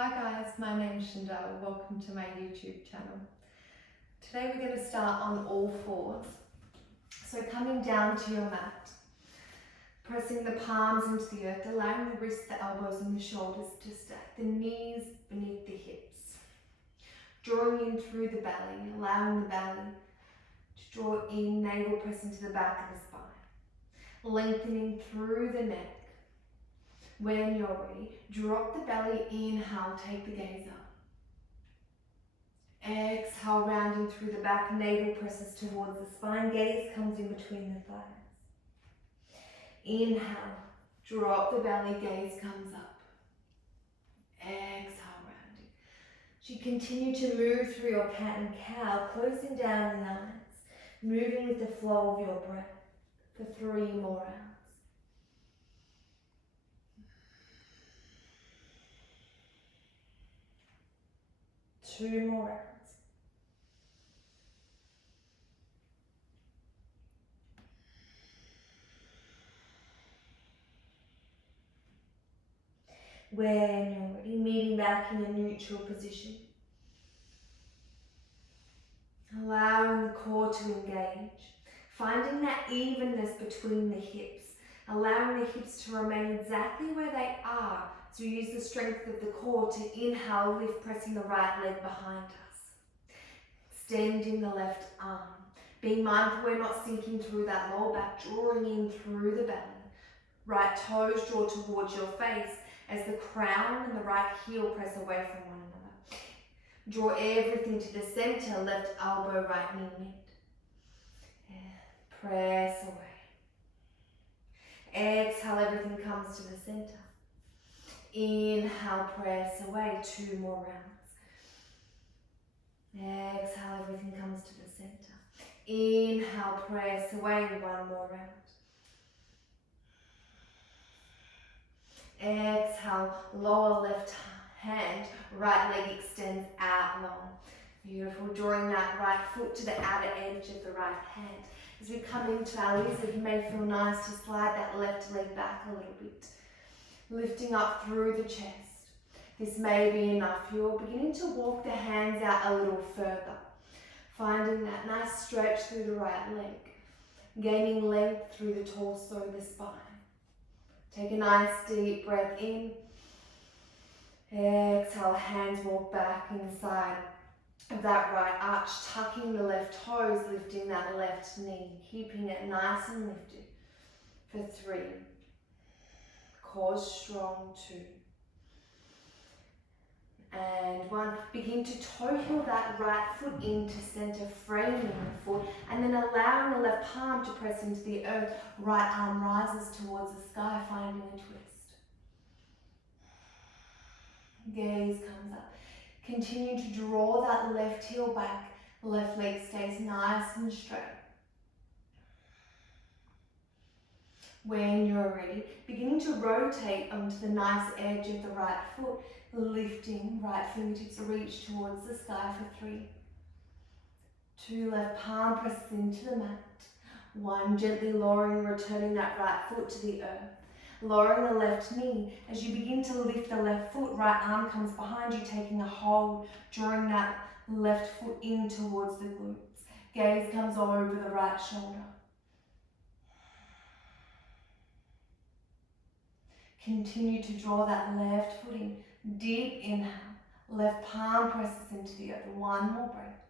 Hi guys, my name's Shandell. Welcome to my YouTube channel. Today we're going to start on all fours. So coming down to your mat, pressing the palms into the earth, allowing the wrists, the elbows and the shoulders to stack, the knees beneath the hips. Drawing in through the belly, allowing the belly to draw in, navel press into the back of the spine. Lengthening through the neck. When you're ready, drop the belly, inhale, take the gaze up. Exhale, rounding through the back, navel presses towards the spine, gaze comes in between the thighs. Inhale, drop the belly, gaze comes up. Exhale, rounding. As you continue to move through your cat and cow, closing down the eyes, moving with the flow of your breath for 3 more rounds. Two more rounds. When you're ready, meeting back in a neutral position. Allowing the core to engage. Finding that evenness between the hips. Allowing the hips to remain exactly where they are. So we use the strength of the core to inhale, lift, pressing the right leg behind us. Extending the left arm. Being mindful we're not sinking through that lower back, drawing in through the belly. Right toes draw towards your face as the crown and the right heel press away from one another. Draw everything to the center, left elbow, right knee mid. Press away. Exhale, everything comes to the center. Inhale, press away, 2 more rounds. Exhale, everything comes to the center. Inhale, press away, 1 more round. Exhale, lower left hand, right leg extends out long. Beautiful, drawing that right foot to the outer edge of the right hand. As we come into our lizard, you may feel nice to slide that left leg back a little bit. Lifting up through the chest. This may be enough. You're beginning to walk the hands out a little further. Finding that nice stretch through the right leg. Gaining length through the torso, the spine. Take a nice deep breath in. Exhale, hands walk back inside of that right arch, tucking the left toes, lifting that left knee, keeping it nice and lifted for 3. Core strong, 2. And 1. Begin to toe heel that right foot into center, framing the foot, and then allowing the left palm to press into the earth. Right arm rises towards the sky, finding a twist. Gaze comes up. Continue to draw that left heel back. Left leg stays nice and straight. When you're ready, beginning to rotate onto the nice edge of the right foot, lifting right fingertips reach towards the sky for 3. 2, left palm presses into the mat. 1, gently lowering, returning that right foot to the earth. Lowering the left knee. As you begin to lift the left foot, right arm comes behind you, taking a hold, drawing that left foot in towards the glutes. Gaze comes over the right shoulder. Continue to draw that left foot in. Deep inhale. Left palm presses into the earth. 1 more breath.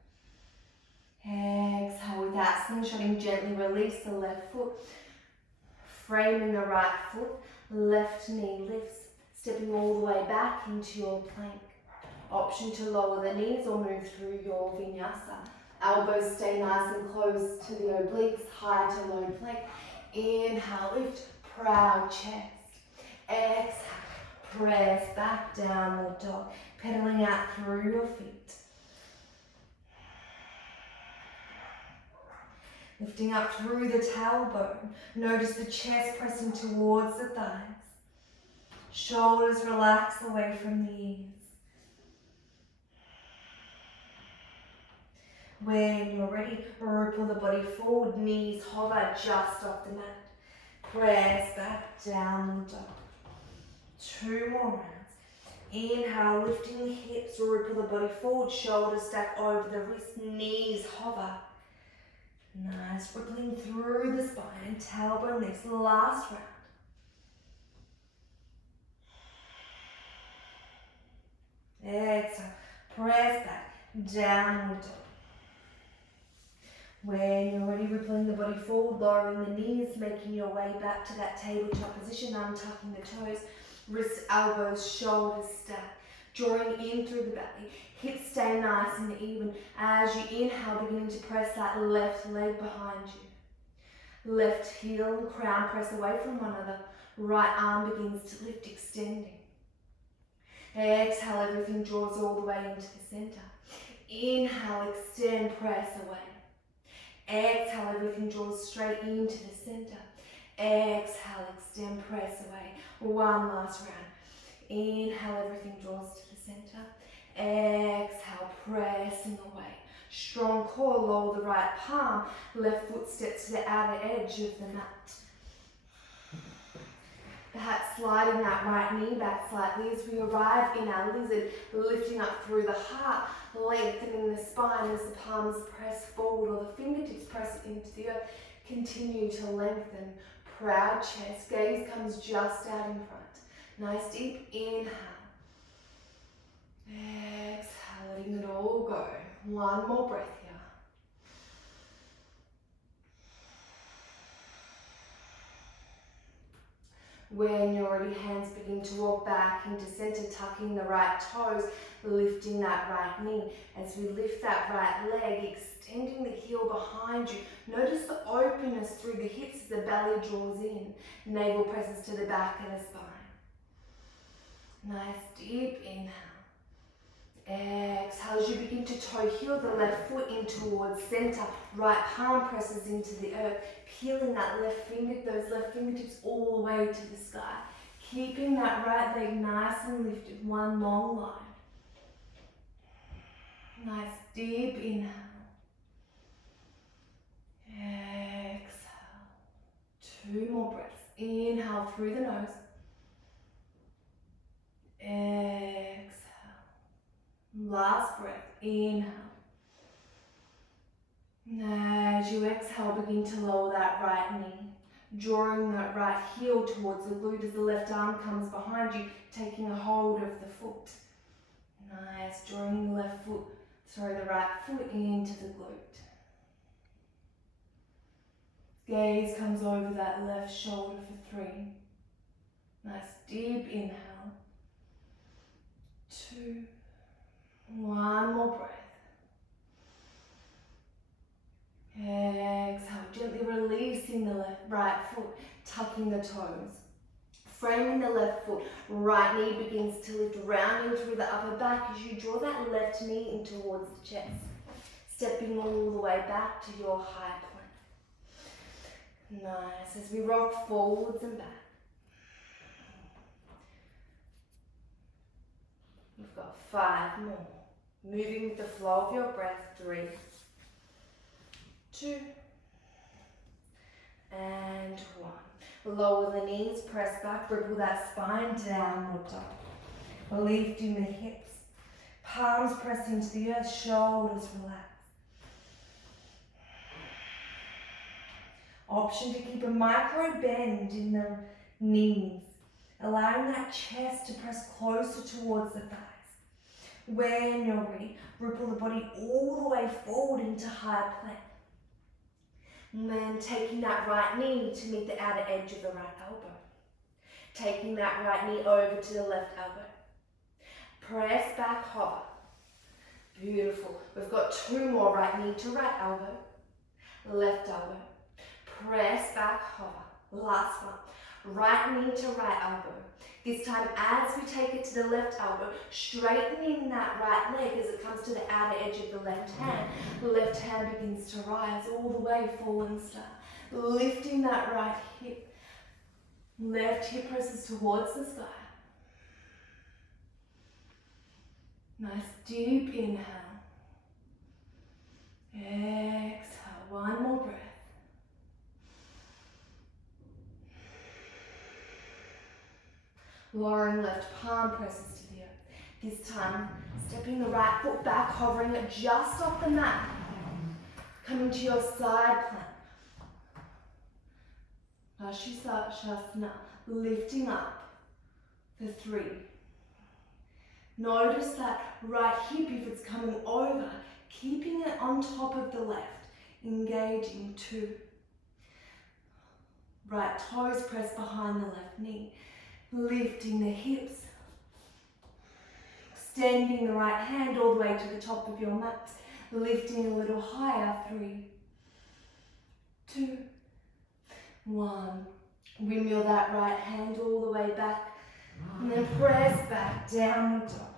Exhale, without slingshotting, gently release the left foot. Framing the right foot. Left knee lifts. Stepping all the way back into your plank. Option to lower the knees or move through your vinyasa. Elbows stay nice and close to the obliques. High to low plank. Inhale, lift. Proud chest. Exhale, press back, downward dog, pedaling out through your feet. Lifting up through the tailbone. Notice the chest pressing towards the thighs. Shoulders relax away from the ears. When you're ready, ripple the body forward, knees hover just off the mat. Press back, downward dog. 2 more rounds. Inhale, lifting the hips, ripple the body forward, shoulders stack over the wrists, knees hover. Nice, rippling through the spine, tailbone lifts, last round. Exhale, press back, downward dog. When you're ready, rippling the body forward, lowering the knees, making your way back to that tabletop position, untucking the toes, wrists, elbows, shoulders stack. Drawing in through the belly, hips stay nice and even. As you inhale, beginning to press that left leg behind you. Left heel and crown press away from one another. Right arm begins to lift, extending. Exhale, everything draws all the way into the center. Inhale, extend, press away. Exhale, everything draws straight into the center. Exhale, extend, press away. One last round. Inhale, everything draws to the center. Exhale, pressing away. Strong core, lower the right palm. Left foot steps to the outer edge of the mat. Perhaps sliding that right knee back slightly as we arrive in our lizard, lifting up through the heart, lengthening the spine as the palms press forward or the fingertips press into the earth. Continue to lengthen. Proud chest, gaze comes just out in front. Nice deep inhale. Exhale, letting it all go. One more breath here. When you're ready, hands begin to walk back into center, tucking the right toes, lifting that right knee. As we lift that right leg, extending the heel behind you. Notice the openness through the hips as the belly draws in. Navel presses to the back of the spine. Nice deep inhale. Exhale as you begin to toe heel the left foot in towards center. Right palm presses into the earth. Peeling that those left fingertips all the way to the sky. Keeping that right leg nice and lifted. One long line. Nice deep inhale. Exhale. Two more breaths. Inhale through the nose. Exhale. Last breath. Inhale. As you exhale, begin to lower that right knee. Drawing that right heel towards the glute as the left arm comes behind you, taking a hold of the foot. Nice. Drawing the the right foot into the glute. Gaze comes over that left shoulder for 3. Nice deep inhale. 2. One more breath. Exhale, gently releasing the right foot, tucking the toes. Framing the left foot, right knee begins to lift, rounding through the upper back as you draw that left knee in towards the chest. Stepping all the way back to your high plank. Nice, as we rock forwards and back. We've got 5 more. Moving with the flow of your breath. 3, 2, and 1. Lower the knees, press back, ripple that spine, downward dog. Lifting the hips, palms press into the earth, shoulders relax. Option to keep a micro bend in the knees, allowing that chest to press closer towards the thighs. When you're ready, ripple the body all the way forward into high plank. And then taking that right knee to meet the outer edge of the right elbow. Taking that right knee over to the left elbow. Press back, hover. Beautiful. We've got 2 more, right knee to right elbow. Left elbow. Press back, hover. Last one. Right knee to right elbow. This time, as we take it to the left elbow, straightening that right leg as it comes to the outer edge of the left hand. The left hand begins to rise all the way, falling star. Lifting that right hip. Left hip presses towards the sky. Nice deep inhale. Exhale, one more breath. Lowering left palm presses to the earth. This time, stepping the right foot back, hovering it just off the mat. Coming to your side plank. Shasana, lifting up for 3. Notice that right hip if it's coming over, keeping it on top of the left, engaging 2. Right toes press behind the left knee, lifting the hips, extending the right hand all the way to the top of your mat, lifting a little higher, 3, 2, 1. Windmill that right hand all the way back, and then press back, downward dog.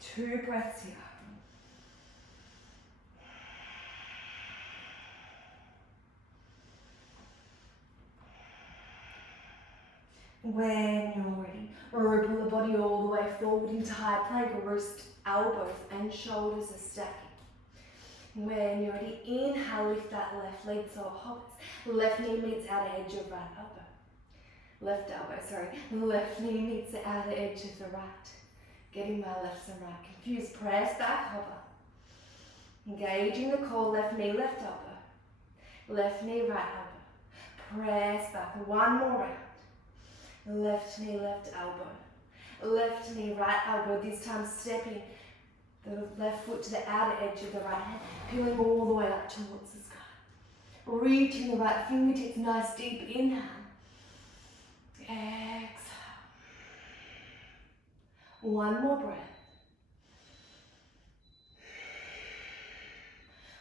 2 breaths here. When you're ready, ripple the body all the way forward into high plank, wrist, elbows and shoulders are stacking. When you're ready, inhale, lift that left leg so it hops. Left knee meets outer edge of right elbow. Left knee meets the outer edge of the right. Getting my left and right confused. Press back, hover. Engaging the core, left knee, left elbow. Left knee, right elbow. Press back, 1 more round. Left knee, left elbow. Left knee, right elbow. This time stepping the left foot to the outer edge of the right hand. Peeling all the way up towards the sky. Reaching the right fingertips, nice deep inhale. Exhale. 1 more breath.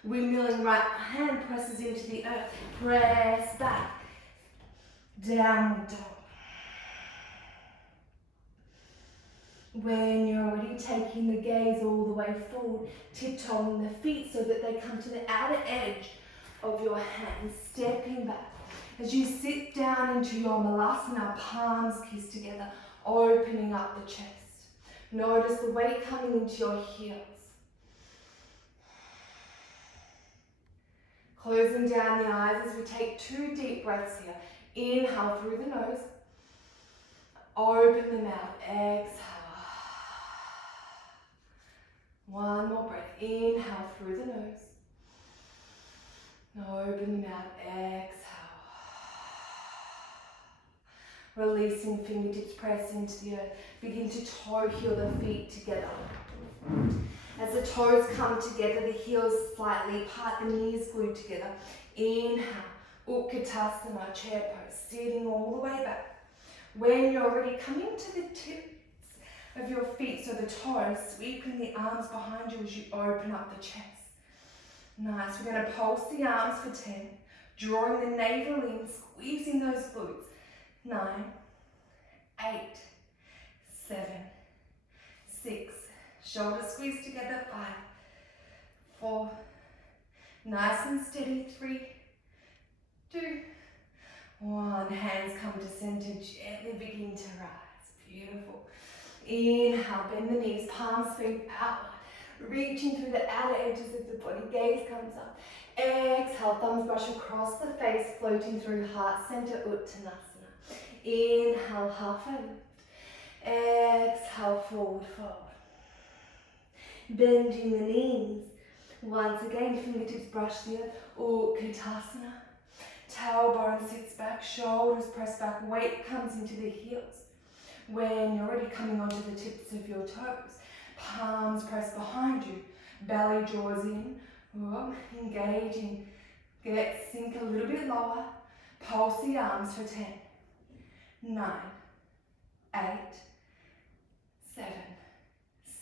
Windmilling right hand presses into the earth. Press back. Downward dog. When you're already taking the gaze all the way forward, tiptoeing the feet so that they come to the outer edge of your hands, stepping back. As you sit down into your malasana, palms kiss together, opening up the chest. Notice the weight coming into your heels. Closing down the eyes as we take 2 deep breaths here. Inhale through the nose. Open the mouth. Exhale. 1 more breath. Inhale through the nose. Open the mouth. Exhale. Releasing fingertips, press into the earth. Begin to toe heel the feet together. As the toes come together, the heels slightly apart, the knees glued together. Inhale, Utkatasana, chair pose, sitting all the way back. When you're ready, coming to the tips of your feet, so the toes, sweeping the arms behind you as you open up the chest. Nice, we're going to pulse the arms for 10, drawing the navel in, squeezing those glutes. 9, 8, 7, 6, shoulders squeeze together, 5, 4, nice and steady, 3, 2, 1, hands come to center, gently begin to rise, beautiful. Inhale, bend the knees, palms feet outward, reaching through the outer edges of the body, gaze comes up. Exhale, thumbs brush across the face, floating through heart center, Uttanasana. Inhale, halfway lift. Exhale, forward fold. Bending the knees. Once again, fingertips brush the earth. Utkatasana. Tailbone sits back, shoulders press back, weight comes into the heels. When you're ready, coming onto the tips of your toes. Palms press behind you. Belly draws in. Engaging. Sink a little bit lower. Pulse the arms for 10. 9, 8, 7,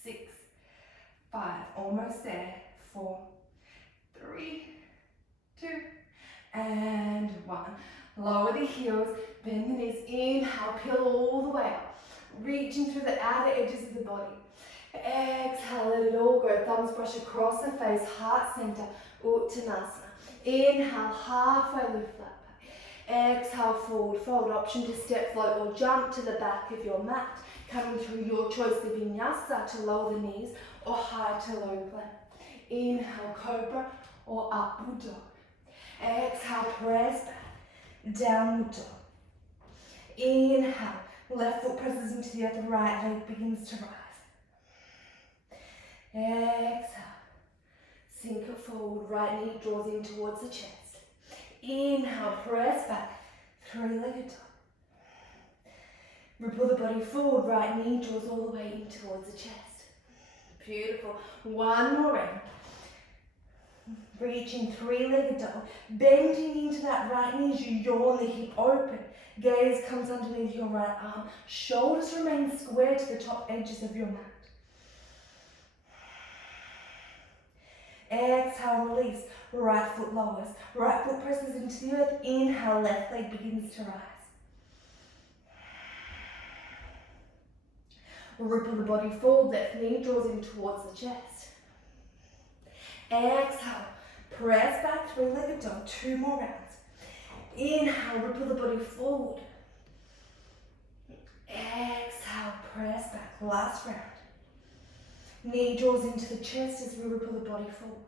6, 5, almost there, 4, 3, 2, and 1. Lower the heels, bend the knees, inhale, peel all the way up, reaching through the outer edges of the body. Exhale, let it all go, thumbs brush across the face, heart center, Uttanasana. Inhale, halfway lift that. Exhale, forward fold, option to step, float or jump to the back of your mat, coming through your choice of vinyasa to lower the knees or high to low plank. Inhale, cobra or upward dog. Exhale, press back, downward dog. Inhale, Left foot presses into the earth, right leg begins to rise. Exhale. Sink it forward, right knee draws in towards the chest. Inhale, press back, three-legged dog. Ripple the body forward, right knee draws all the way in towards the chest. Beautiful. One more round. Reaching three-legged dog, bending into that right knee as you yawn the hip open. Gaze comes underneath your right arm. Shoulders remain square to the top edges of your mat. Exhale, release. Right foot lowers. Right foot presses into the earth. Inhale, left leg begins to rise. Ripple the body forward. Left knee draws in towards the chest. Exhale. Press back, three-legged dog. Two more rounds. Inhale, ripple the body forward. Exhale, press back. Last round. Knee draws into the chest as we ripple the body forward.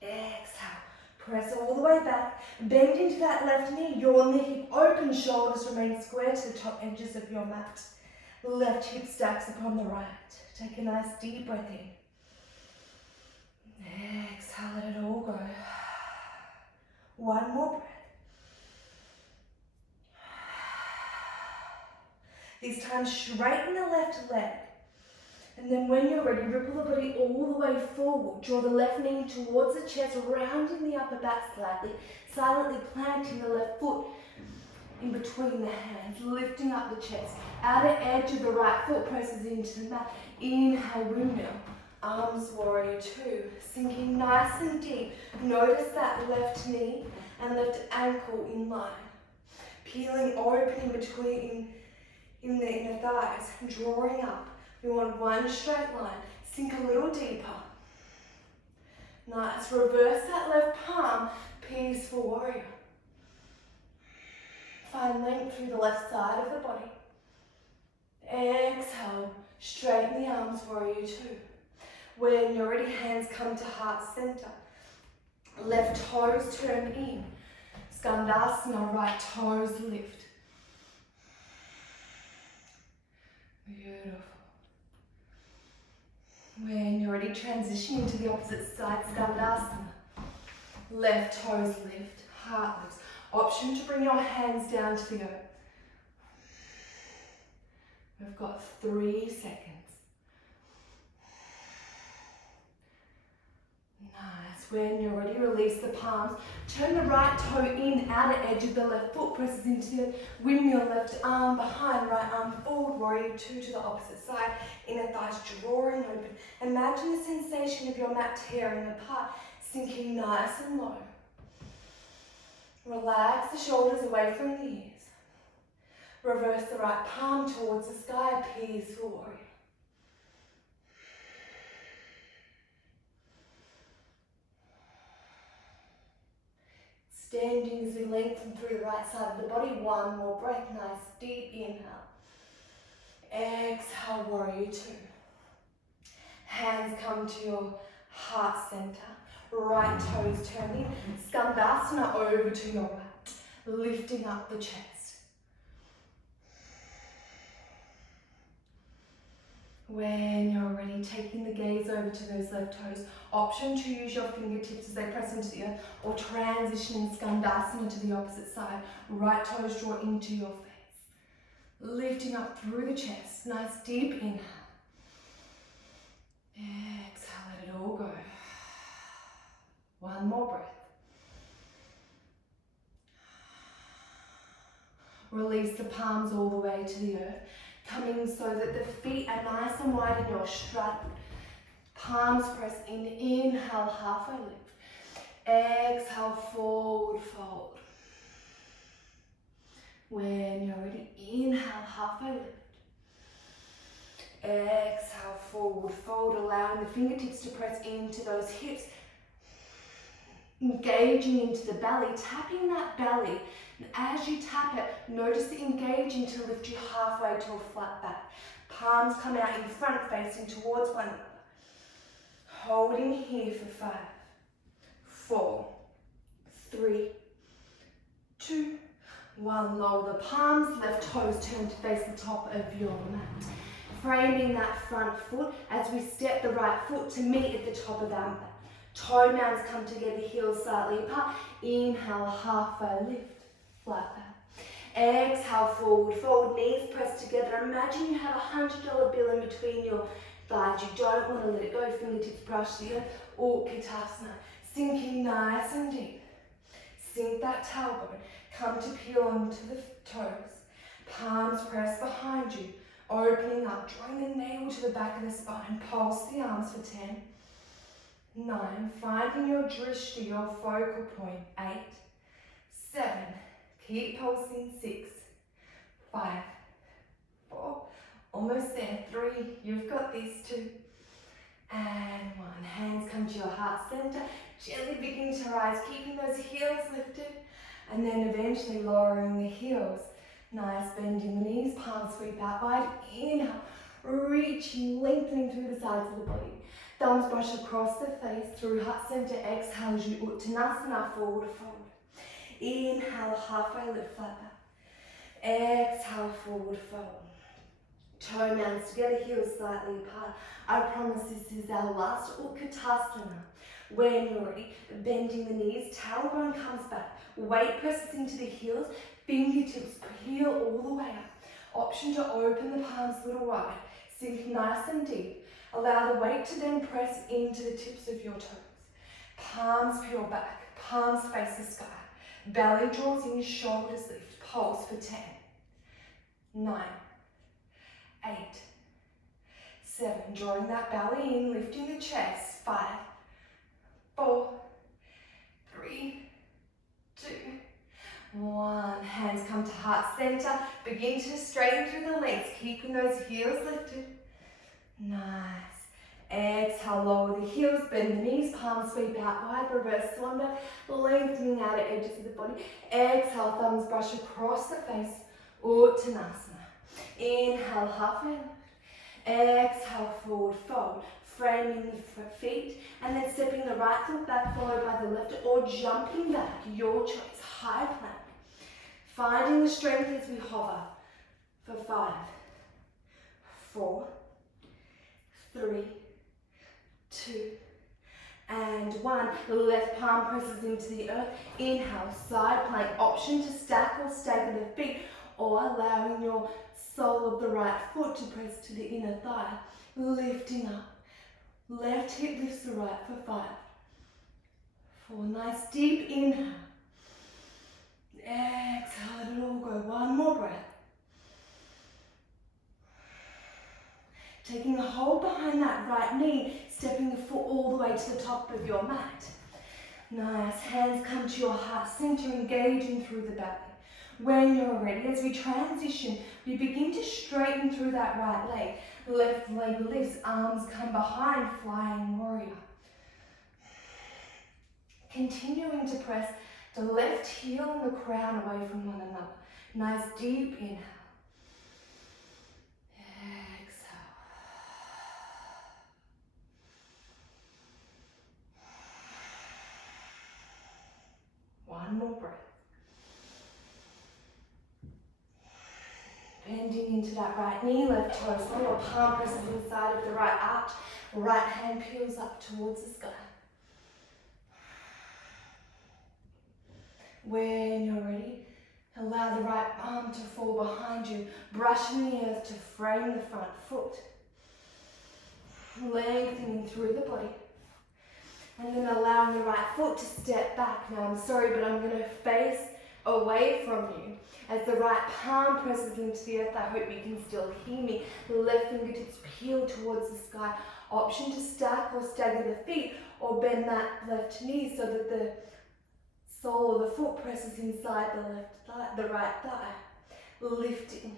Exhale, press all the way back. Bend into that left knee. Yawn the hip open. Shoulders remain square to the top edges of your mat. Left hip stacks upon the right. Take a nice deep breath in. Exhale, let it all go. One more breath. This time straighten the left leg. And then when you're ready, ripple the body all the way forward. Draw the left knee towards the chest, rounding the upper back slightly. Silently planting the left foot in between the hands, lifting up the chest. Outer edge of the right foot presses into the mat. Inhale, windmill. Arms warrior two. Sinking nice and deep. Notice that left knee and left ankle in line. Peeling open in between in the inner thighs. Drawing up. We want one straight line. Sink a little deeper. Nice. Reverse that left palm. Peaceful warrior. Find length through the left side of the body. Exhale. Straighten the arms, warrior two. When you're ready, hands come to heart center. Left toes turn in. Skandasana, right toes lift. Beautiful. When you're ready, transition into the opposite side, Skandasana. Left toes lift, heart lifts. Option to bring your hands down to the earth. We've got 3 seconds. Nice. When you're ready, release the palms. Turn the right toe in, outer edge of the left foot presses into the earth. Windmill left arm behind, right arm forward. Warrior two to the opposite side. Inner thighs drawing open. Imagine the sensation of your mat tearing apart, sinking nice and low. Relax the shoulders away from the ears. Reverse the right palm towards the sky, peaceful warrior. Standing as we lengthen through the right side of the body. One more breath, nice deep inhale. Exhale, warrior two. Hands come to your heart center. Right toes turn in. Skandasana over to your right. Lifting up the chest. When you're ready, taking the gaze over to those left toes. Option to use your fingertips as they press into the earth, or transition in Skandasana to the opposite side. Right toes draw into your face. Lifting up through the chest. Nice deep inhale. Exhale, let it all go. One more breath. Release the palms all the way to the earth. Coming so that the feet are nice and wide and you're straddled. Palms press in. Inhale, halfway lift. Exhale, forward fold. When you're ready, inhale, halfway lift. Exhale, forward fold, allowing the fingertips to press into those hips. Engaging into the belly, tapping that belly. And as you tap it, notice it engaging to lift you halfway to a flat back. Palms come out in front, facing towards one another. Holding here for 5, 4, 3, 2, 1, lower the palms, left toes turn to face the top of your mat. Framing that front foot as we step the right foot to meet at the top of our mat. Toe mounds come together, heels slightly apart. Inhale, halfway lift, flat back. Exhale, forward fold, knees pressed together. Imagine you have a $100 bill in between your thighs. You don't want to let it go. Fingertips brush the earth. Utkatasana. Sinking nice and deep. Sink that tailbone. Come to peel onto the toes. Palms press behind you. Opening up, drawing the navel to the back of the spine. Pulse the arms for 10. 9. Finding your drishti, your focal point. 8. 7. Keep pulsing. 6. 5. 4. Almost there. 3. You've got these 2. And 1. Hands come to your heart center. Gently begin to rise, keeping those heels lifted. And then eventually lowering the heels. Nice, bending the knees, palms sweep out wide. Inhale, reaching, lengthening through the sides of the body. Thumbs brush across the face through heart center. Exhale as you Uttanasana, forward fold. Inhale, halfway lift, flat back. Exhale, forward fold. Toe mounds together, heels slightly apart. I promise this is our last Utkatasana. When you're ready, bending the knees, tailbone comes back. Weight presses into the heels, fingertips peel all the way up. Option to open the palms a little wide. Sink nice and deep. Allow the weight to then press into the tips of your toes. Palms peel back, palms face the sky. Belly draws in, shoulders lift. Pulse for 10. 9. 8. 7. Drawing that belly in, lifting the chest. 5. 4. 3. 2. 1. Hands come to heart center. Begin to straighten through the legs, keeping those heels lifted. Nice. Exhale, lower the heels, bend the knees, palms sweep out wide, reverse swan back, lengthening out at edges of the body. Exhale, thumbs brush across the face, Uttanasana. Inhale, halfway lift. Exhale, forward fold, framing the feet, and then stepping the right foot back, followed by the left, or jumping back, your choice, high plank. Finding the strength as we hover for 5, 4, 3, 2, and 1. The left palm presses into the earth. Inhale, side plank. Option to stack or stagger the feet, or allowing your sole of the right foot to press to the inner thigh. Lifting up. Left hip lifts the right for 5, 4. Nice deep inhale. Exhale, let it all go. One more breath. Taking a hold behind that right knee, stepping the foot all the way to the top of your mat. Nice, hands come to your heart center, engaging through the belly. When you're ready, as we transition, we begin to straighten through that right leg. Left leg lifts, arms come behind, flying warrior. Continuing to press the left heel and the crown away from one another. Nice deep inhale. One more breath. Bending into that right knee, left toe side, or palm presses inside of the right arch. Right hand peels up towards the sky. When you're ready, allow the right arm to fall behind you, brushing the earth to frame the front foot. Lengthening through the body. And then allowing the right foot to step back. Now I'm sorry, but I'm going to face away from you. As the right palm presses into the earth, I hope you can still hear me. The left fingertips peel towards the sky. Option to stack or stagger the feet, or bend that left knee so that the sole of the foot presses inside the left thigh, the right thigh. Lifting.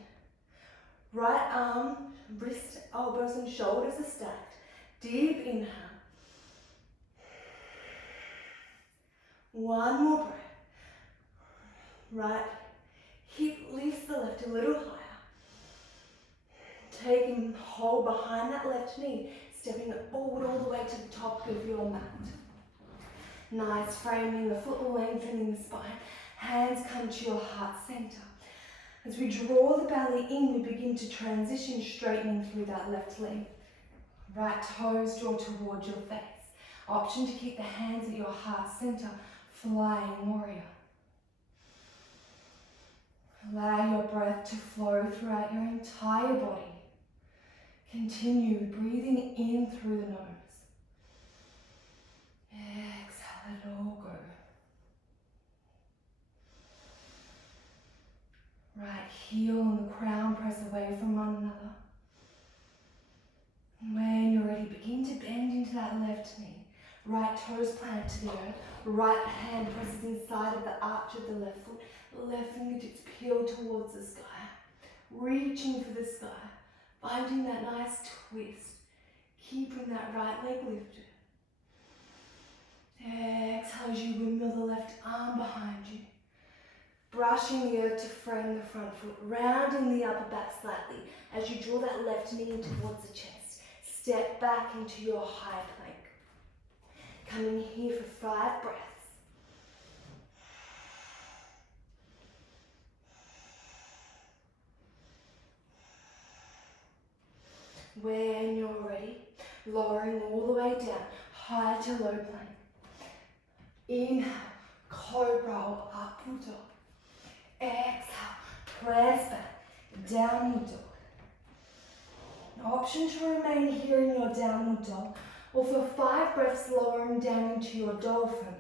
Right arm, wrist, elbows and shoulders are stacked. Deep inhale. One more breath. Right hip lifts the left a little higher. Taking hold behind that left knee, stepping it forward all the way to the top of your mat. Nice, framing the foot, lengthening the spine. Hands come to your heart center. As we draw the belly in, we begin to transition, straightening through that left leg. Right toes draw towards your face. Option to keep the hands at your heart center, flying warrior. Allow your breath to flow throughout your entire body. Continue breathing in through the nose. Exhale, let it all go. Right heel and the crown press away from one another. When you're ready, begin to bend into that left knee. Right toes plant to the earth. Right hand presses inside of the arch of the left foot. Left fingertips peel towards the sky. Reaching for the sky. Finding that nice twist. Keeping that right leg lifted. Exhale as you windmill the left arm behind you. Brushing the earth to frame the front foot. Rounding the upper back slightly as you draw that left knee in towards the chest. Step back into your high plank. Coming here for 5 breaths. When you're ready, lowering all the way down, high to low plank. Inhale, cobra or upward dog. Exhale, press back, downward dog. An option to remain here in your downward dog, or for 5 breaths lowering down into your dolphin,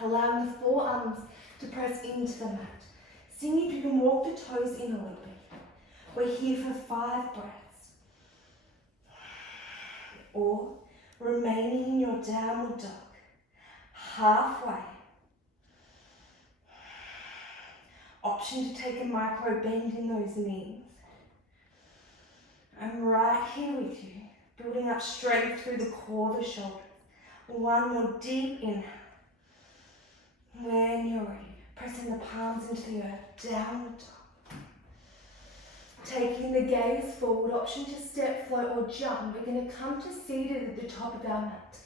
allowing the forearms to press into the mat. Seeing if you can walk the toes in a little bit. We're here for 5 breaths. Or remaining in your downward dog, halfway. Option to take a micro bend in those knees. I'm right here with you, building up strength through the core, the shoulders. One more deep inhale. When you're ready, pressing the palms into the earth, downward dog. Taking the gaze forward, option to step, float or jump. We're going to come to seated at the top of our mat.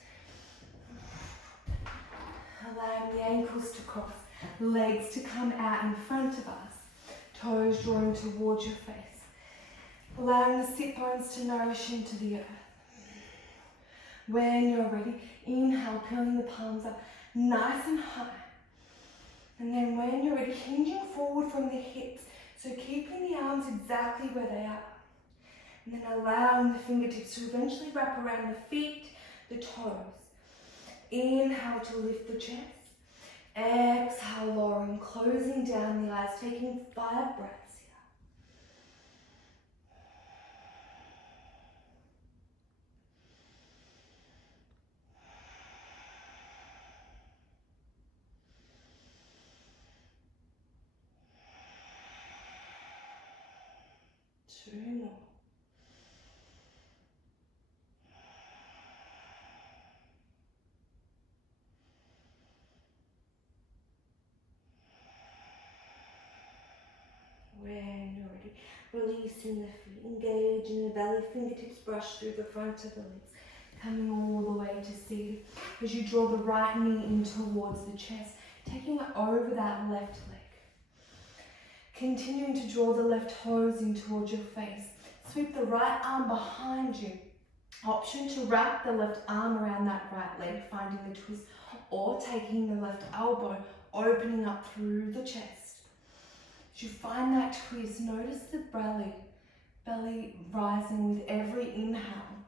Allowing the ankles to cross, legs to come out in front of us, toes drawing towards your face. Allowing the sit bones to nourish into the earth. When you're ready, inhale, peeling the palms up nice and high. And then when you're ready, hinging forward from the hips. So keeping the arms exactly where they are. And then allowing the fingertips to eventually wrap around the feet, the toes. Inhale to lift the chest. Exhale, lowering, closing down the eyes, taking 5 breaths. Two more. When you're ready, releasing the feet, engaging the belly, fingertips brush through the front of the legs, coming all the way to seated. As you draw the right knee in towards the chest, taking it over that left leg. Continuing to draw the left toes in towards your face. Sweep the right arm behind you. Option to wrap the left arm around that right leg, finding the twist, or taking the left elbow, opening up through the chest. As you find that twist, notice the belly rising with every inhale.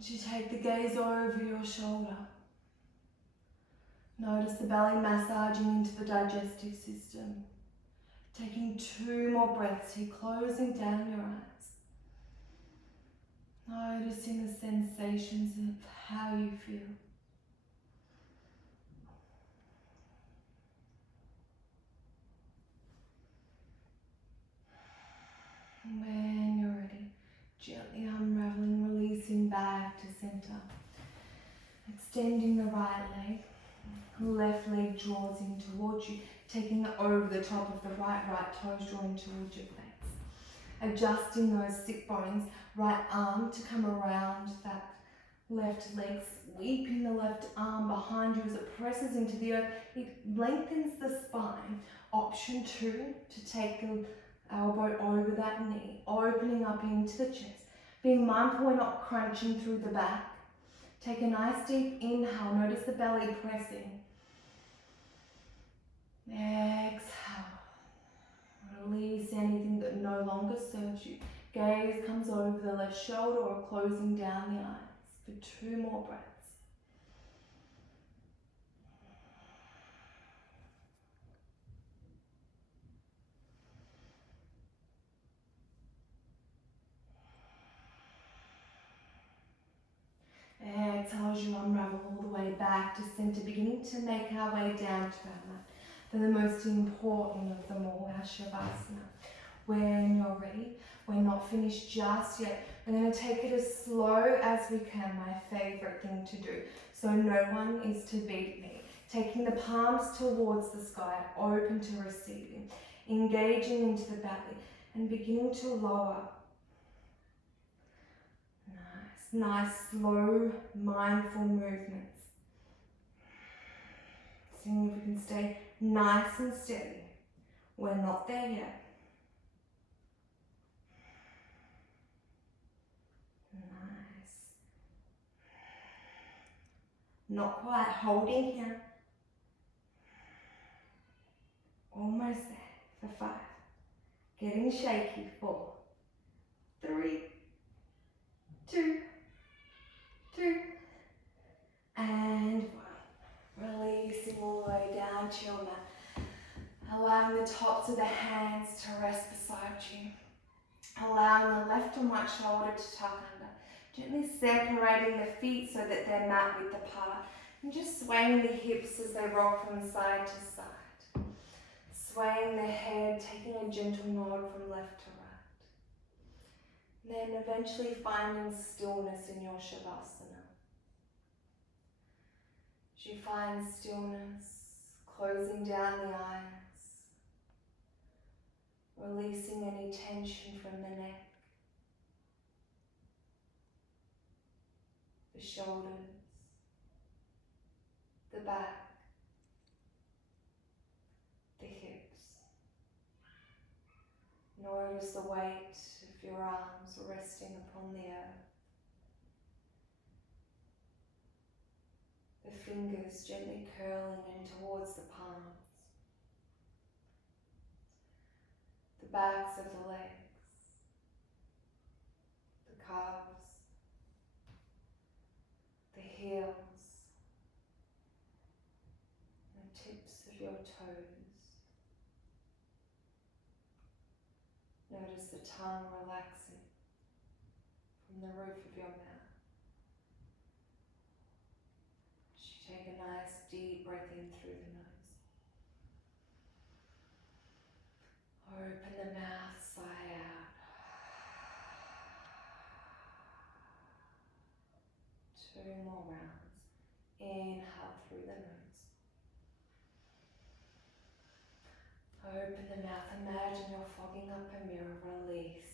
As you take the gaze over your shoulder, notice the belly massaging into the digestive system. Taking 2 more breaths here, closing down your eyes. Noticing the sensations of how you feel. And when you're ready, gently unraveling, releasing back to center. Extending the right leg. Left leg draws in towards you, taking it over the top of the right toes drawing towards your face. Adjusting those sit bones, right arm to come around that Left leg sweeping the left arm behind you as it presses into the earth. It lengthens the spine. Option 2, to take the elbow over that knee, opening up into the chest. Being mindful we're not crunching through the back. Take a nice deep inhale. Notice the belly pressing. Exhale. Release anything that no longer serves you. Gaze comes over the left shoulder or closing down the eyes for 2 more breaths. Exhale as you unravel all the way back to center, beginning to make our way down to our mat. For the most important of them all, our Shavasana. When you're ready, we're not finished just yet. We're going to take it as slow as we can, my favorite thing to do. So no one is to beat me. Taking the palms towards the sky, open to receiving. Engaging into the belly and beginning to lower. Nice, slow, mindful movements. Seeing if we can stay nice and steady. We're not there yet. Nice. Not quite, holding here. Almost there for 5. Getting shaky. 4, 3, 2, and 1. Releasing all the way down to your mat. Allowing the tops of the hands to rest beside you. Allowing the left and right shoulder to tuck under. Gently separating the feet so that they're mat width apart. And just swaying the hips as they rock from side to side. Swaying the head, taking a gentle nod from left to right. Then eventually finding stillness in your Shavasana. As you find stillness, closing down the eyes, releasing any tension from the neck, the shoulders, the back, the hips. Notice the weight of your arms resting upon the earth. The fingers gently curling in towards the palms. The backs of the legs. The calves. The heels. The tips of your toes. Notice the tongue relaxing from the roof of your mouth. Take a nice deep breath in through the nose. Open the mouth, sigh out. 2 more rounds. Inhale through the nose. Open the mouth. Imagine you're fogging up a mirror. Release.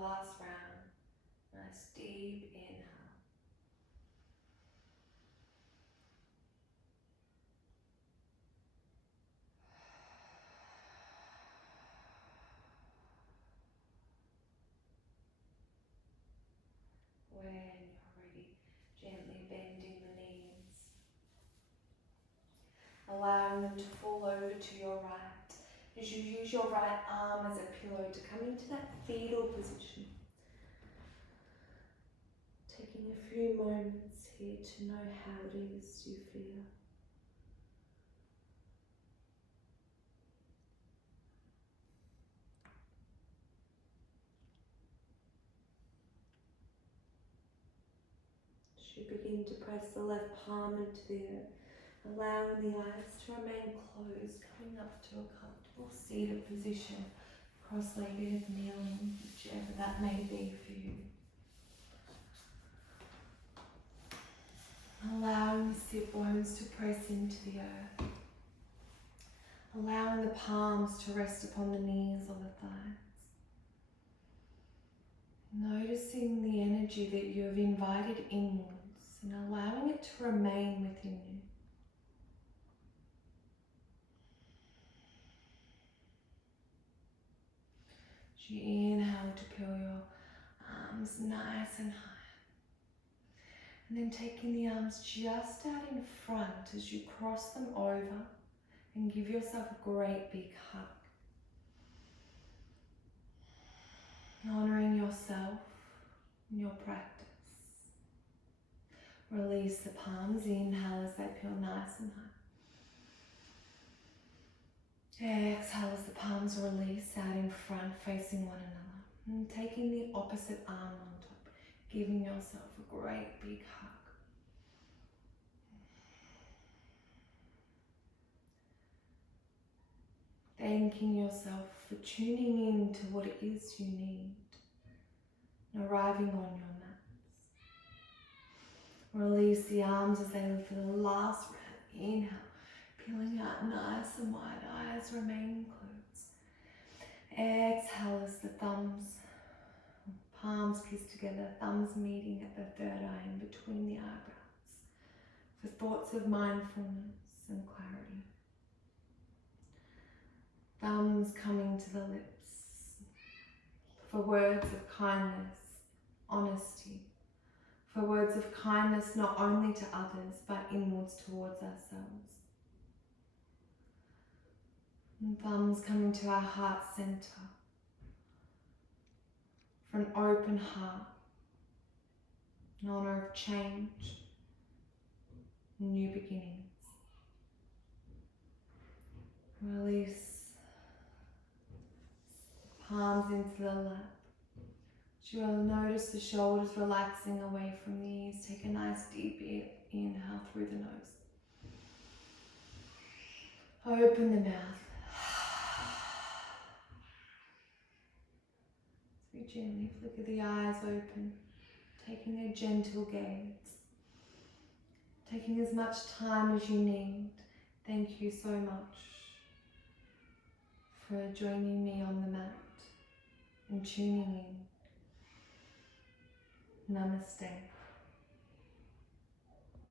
Last round. Nice deep inhale. When you're ready, gently bending the knees. Allowing them to fall over to your right. As you use your right arm as a pillow to come into that fetal position. Taking a few moments here to know how it is you feel. As you begin to press the left palm into the earth, allowing the eyes to remain closed, coming up to a comfortable seated position, cross-legged, kneeling, whichever that may be for you. Allowing the sit bones to press into the earth. allowing the palms to rest upon the knees or the thighs. Noticing the energy that you have invited inwards and allowing it to remain within you. As you inhale to peel your arms nice and high. And then taking the arms just out in front as you cross them over and give yourself a great big hug. Honoring yourself and your practice. Release the palms, inhale as they peel nice and high. Exhale as the palms release out in front, facing one another. And taking the opposite arm on top, giving yourself a great big hug. Thanking yourself for tuning in to what it is you need and arriving on your mats. Release the arms as they lift for the last round. Inhale, peeling out nice and wide, eyes remaining closed. Exhale as the palms kiss together, thumbs meeting at the third eye in between the eyebrows for thoughts of mindfulness and clarity. Thumbs coming to the lips for words of kindness, honesty, for words of kindness not only to others but inwards towards ourselves. And thumbs coming to our heart center for an open heart, in honor of change, new beginnings. Release palms into the lap. You will notice the shoulders relaxing away from the ears. Take a nice deep inhale through the nose. Open the mouth. So gently flicker the eyes open, taking a gentle gaze. Taking as much time as you need. Thank you so much for joining me on the mat and tuning in. Namaste.